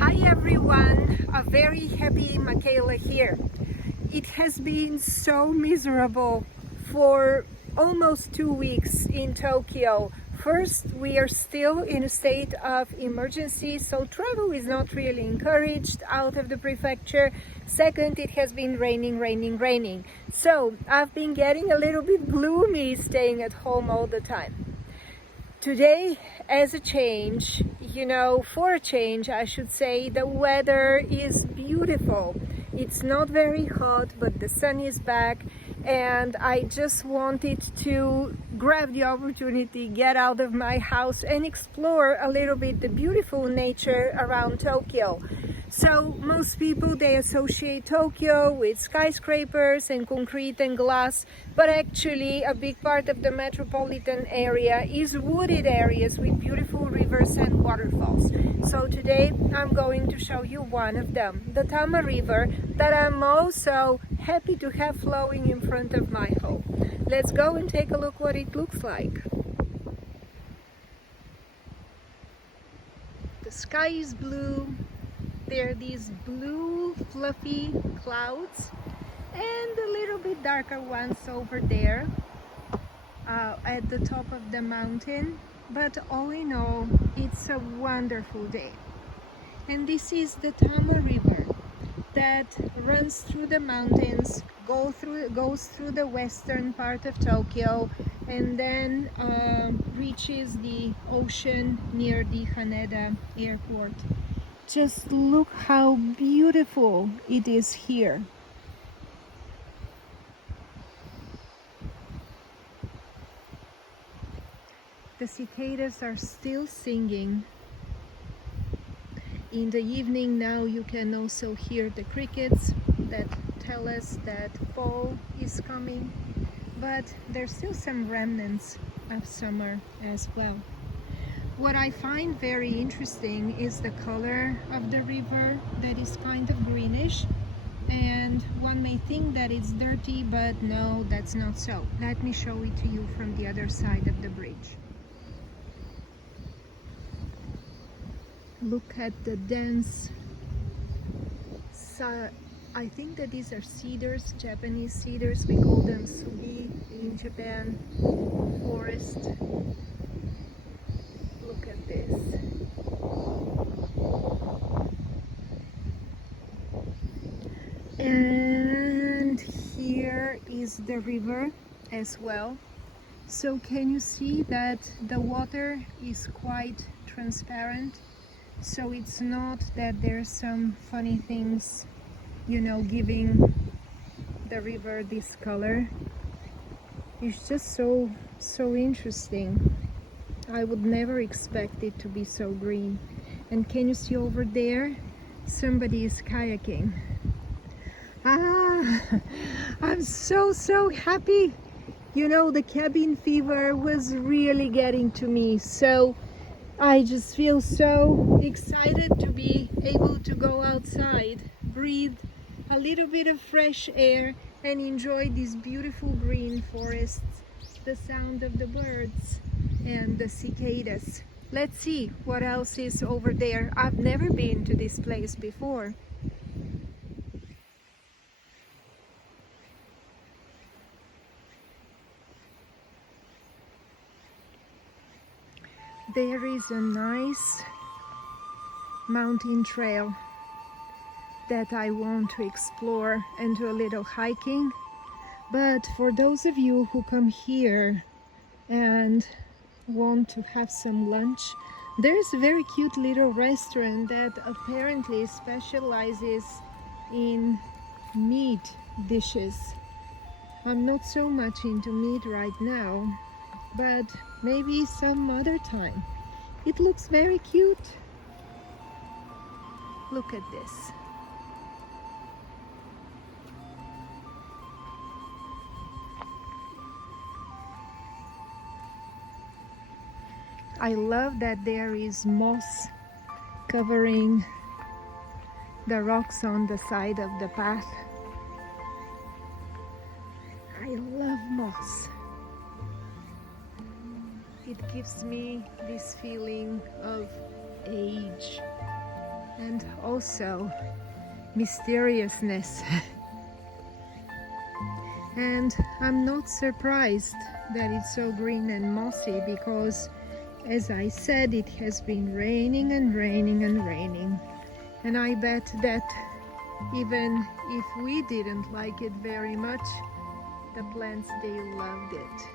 Hi everyone, a very happy Michaela here. It has been so miserable for almost 2 weeks in Tokyo. First, we are still in a state of emergency, so travel is not really encouraged out of the prefecture. Second, it has been raining. So I've been getting a little bit gloomy staying at home all the time. Today, as a change, for a change, I should say, the weather is beautiful. It's not very hot, but the sun is back, and I just wanted to grab the opportunity, get out of my house and explore a little bit the beautiful nature around Tokyo. So most people, they associate Tokyo with skyscrapers and concrete and glass, but actually a big part of the metropolitan area is wooded areas with beautiful rivers and waterfalls. So today I'm going to show you one of them, the Tama River, that I'm also happy to have flowing in front of my home. Let's go and take a look what it looks like. The sky is blue. There are these blue fluffy clouds and a little bit darker ones over there at the top of the mountain, but all in all, it's a wonderful day. And this is the Tama River that runs through the mountains, goes through the western part of Tokyo, and then reaches the ocean near the Haneda airport. Just look how beautiful it is here. The cicadas are still singing. In the evening now you can also hear the crickets that tell us that fall is coming, but there's still some remnants of summer as well. What I find very interesting is the color of the river that is kind of greenish, and one may think that it's dirty, but no, that's not so. Let me show it to you from the other side of the bridge. Look at the dense, I think that these are cedars, Japanese cedars, we call them sugi in Japan, forest. Look at this. And here is the river as well. So can you see that the water is quite transparent? So it's not that there's some funny things, giving the river this color. It's just so interesting. I would never expect it to be so green. And can you see over there? Somebody is kayaking. I'm so happy. The cabin fever was really getting to me. So I just feel so excited to be able to go outside, breathe a little bit of fresh air, and enjoy these beautiful green forests, the sound of the birds and the cicadas. Let's see what else is over there. I've never been to this place before. There is a nice mountain trail that I want to explore and do a little hiking. But for those of you who come here and want to have some lunch, there's a very cute little restaurant that apparently specializes in meat dishes. I'm not so much into meat right now, but maybe some other time. It looks very cute. Look at this. I love that there is moss covering the rocks on the side of the path. I love moss. It gives me this feeling of age and also mysteriousness. And I'm not surprised that it's so green and mossy because, as I said, it has been raining and raining and raining. And I bet that even if we didn't like it very much, the plants, they loved it.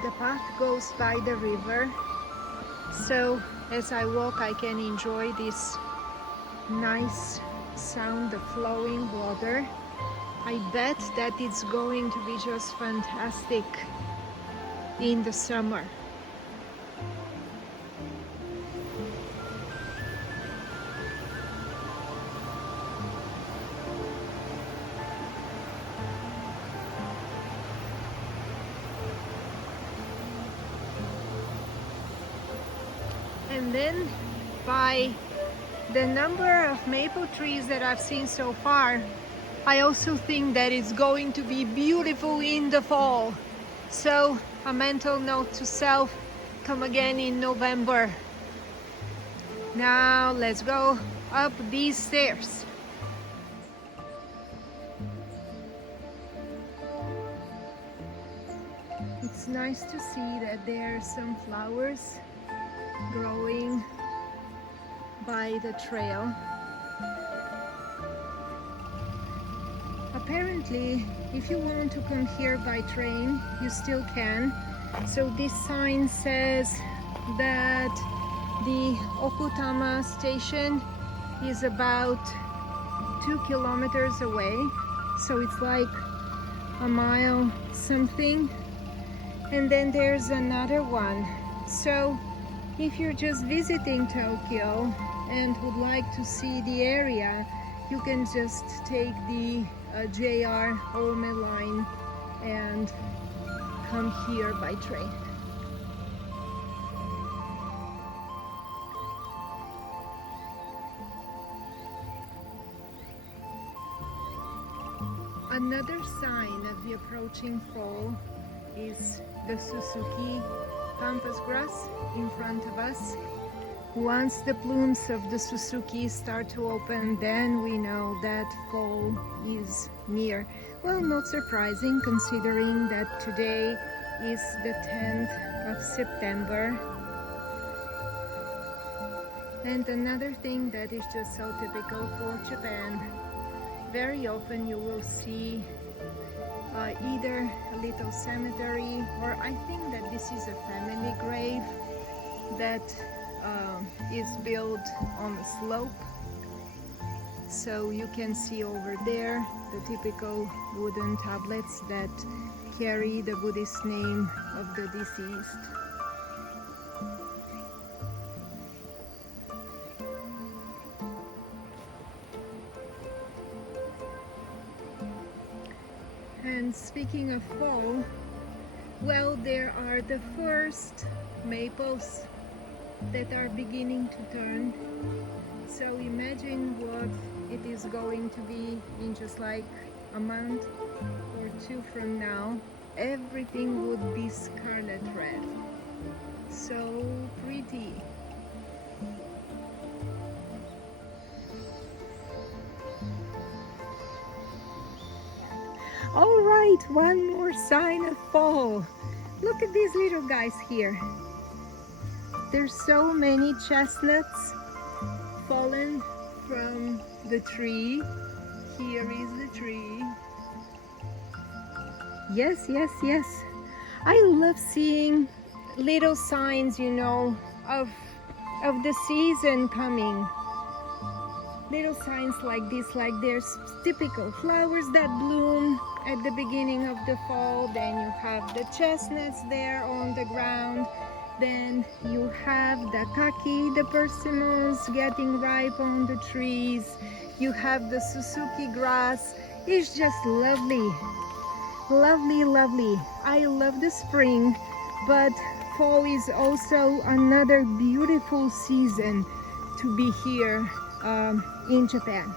The path goes by the river, so as I walk I can enjoy this nice sound of flowing water. I bet that it's going to be just fantastic in the summer. And then by the number of maple trees that I've seen so far, I also think that it's going to be beautiful in the fall. So a mental note to self, come again in November. Now let's go up these stairs. It's nice to see that there are some flowers growing by the trail. Apparently, if you want to come here by train, you still can. So this sign says that the Okutama station is about 2 kilometers away. So it's like a mile something. And then there's another one. So if you're just visiting Tokyo and would like to see the area, you can just take the JR Ome line and come here by train. Another sign of the approaching fall is the Suzuki pampas grass in front of us. Once the plumes of the Suzuki start to open, then we know that fall is near. Well, not surprising considering that today is the 10th of September. And another thing that is just so typical for Japan, very often you will see either a little cemetery, or I think that this is a family grave that is built on a slope. So you can see over there the typical wooden tablets that carry the Buddhist name of the deceased. And speaking of fall, well, there are the first maples that are beginning to turn. So imagine what it is going to be in just like a month or two from now. Everything would be scarlet red. So pretty. All right, one more sign of fall. Look at these little guys here. There's so many chestnuts fallen from the tree. Here is the tree. Yes, yes, yes. I love seeing little signs, you know, of of the season coming. Little signs like this, like there's typical flowers that bloom at the beginning of the fall. Then you have the chestnuts there on the ground. Then you have the kaki, the persimmons getting ripe on the trees. You have the Suzuki grass. It's just lovely. Lovely, lovely. I love the spring, but fall is also another beautiful season to be here in Japan.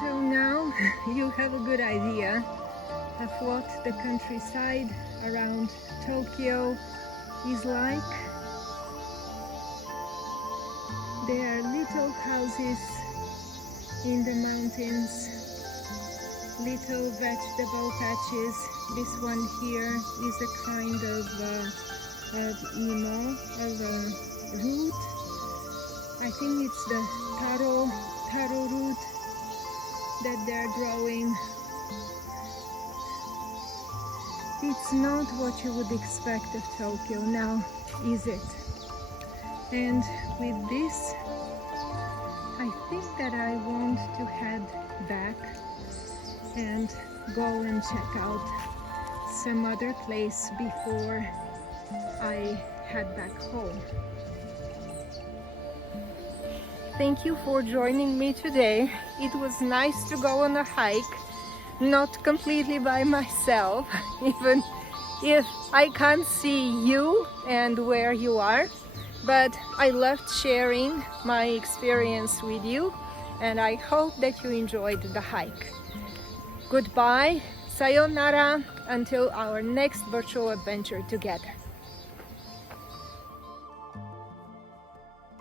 So now you have a good idea of what the countryside around Tokyo is like. There are little houses in the mountains, little vegetable patches. This one here is a kind of imo, of a root. I think it's the taro root that they're growing. It's not what you would expect of Tokyo now, is it? And with this, I think that I want to head back and go and check out some other place before I head back home. Thank you for joining me today. It was nice to go on a hike, not completely by myself, even if I can't see you and where you are. But I loved sharing my experience with you, and I hope that you enjoyed the hike. Goodbye, sayonara, until our next virtual adventure together.